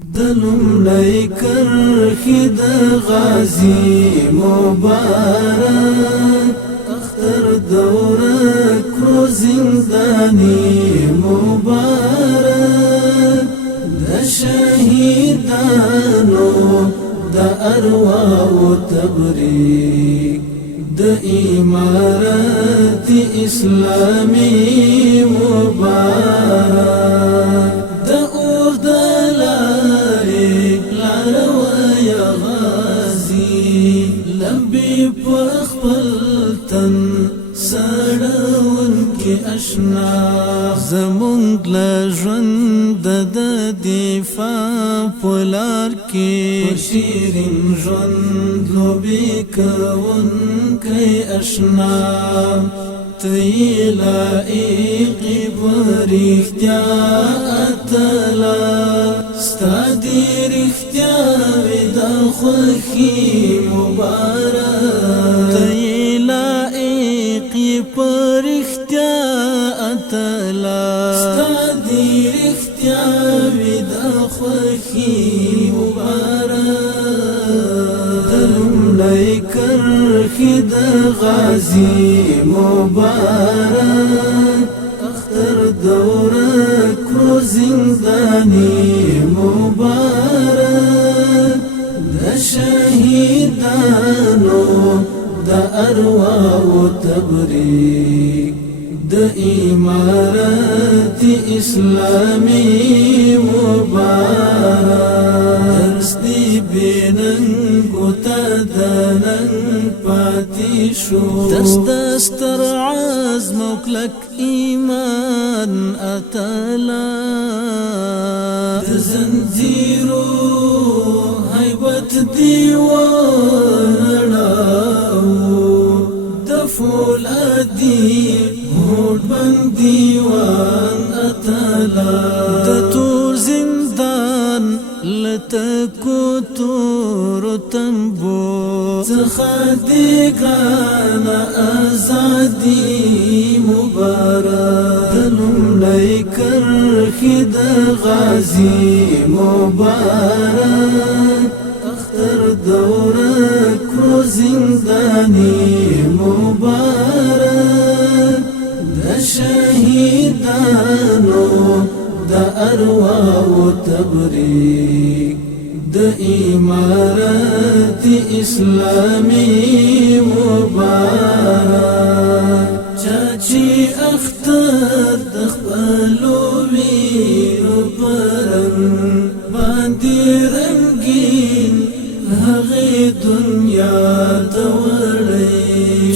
دلملای کرخی د غازی مبارک اختر دورک رو زندانی مبارک د شهیدانو د ارواح تبریک د امارت اسلامی مبارک د اور د لمبي پخپل تن سړون کې اشنا زمونږ له ژوند د دفاع پلار کې شیرین ژوند لوبي کوونکی اشنا تی لائق برختیا اتلا ستا دی رختیا ودا خوخی مبارک تی لائق برختیا اتلا ستا دی رختیا ودا خوخی مبارک دلملای کرخی د غازی مبارک اختر دورک رو زندانی مبارک د شهیدانو د ارواح تبریک د امارت اسلامی مبارک درستی بیننگو تا دننگ پاتی شو دستر عزم وکلک ایمان اتلا دزنزیرو حیبت دیواناو دفولادی هوڈ بند دیوان اتلا دتور زندان لتکو تور تنبو څخه ګران ازادي مبارک دلملای کرخی د غازی مبارک اختر دورک رو زندانی مبارک د شهیدانو د ارواح تبریک د امارت اسلامی مبارک چاچی اختر د خپلو ویرو پرنګ باندې رنگین هغه دنیا ته وړي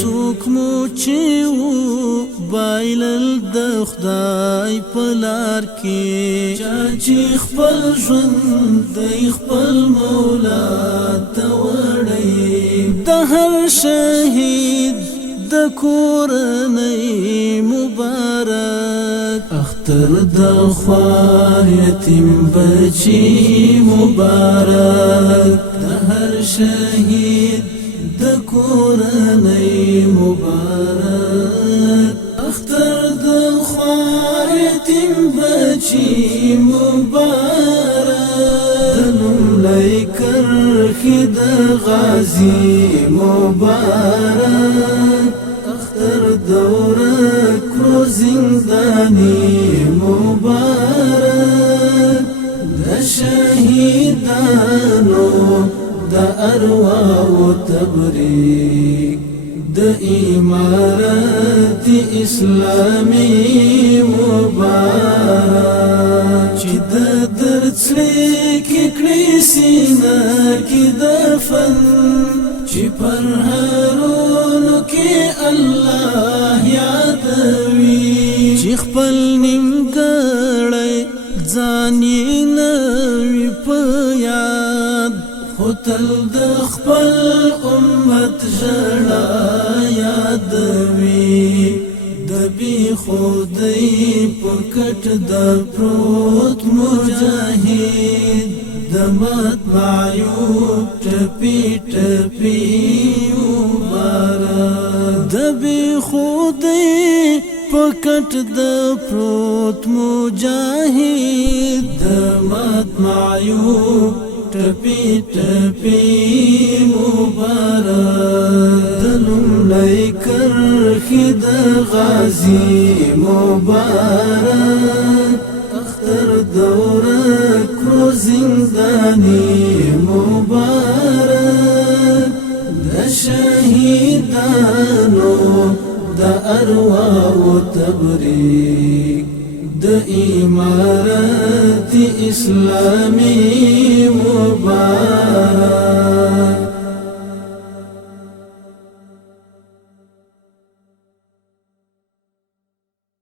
څوک مو چې بایلل د خدای په لار کې چاچی خپل ژوند د خپل مولا ته وړي د هر شهید د کورنۍ مبارک اختر د خوار یتیم بچی مبارک د هر شهید د کورنۍ مبارک اختر د خوار یتیم بچی مبارک دلملای کرخی د غازی مبارک اختر دورک رو زندانی مبارک د شهیدانو د ارواح تبریک د امارت اسلامی مبارک چې د درد سړی کې کړي سینه کې دفن چې پر هرونو کې الله یادوي چې خپل نیمګړی ځان یې نه وي په یاد خو تل د خپل امت ژړا یادوي د بی خودی په کټ د پروت مجاهد د مات معیوب ټپی ټپی مبارک د بی خودی پکټ د پروت مجاهد د مات معیوب ټپی ټپی مبارک د لومړی کرښې د غازی مبارک اختر دوره کړو زندانی مبارک د شهیدانو د ارواح تبریک د امارت اسلامی مبارک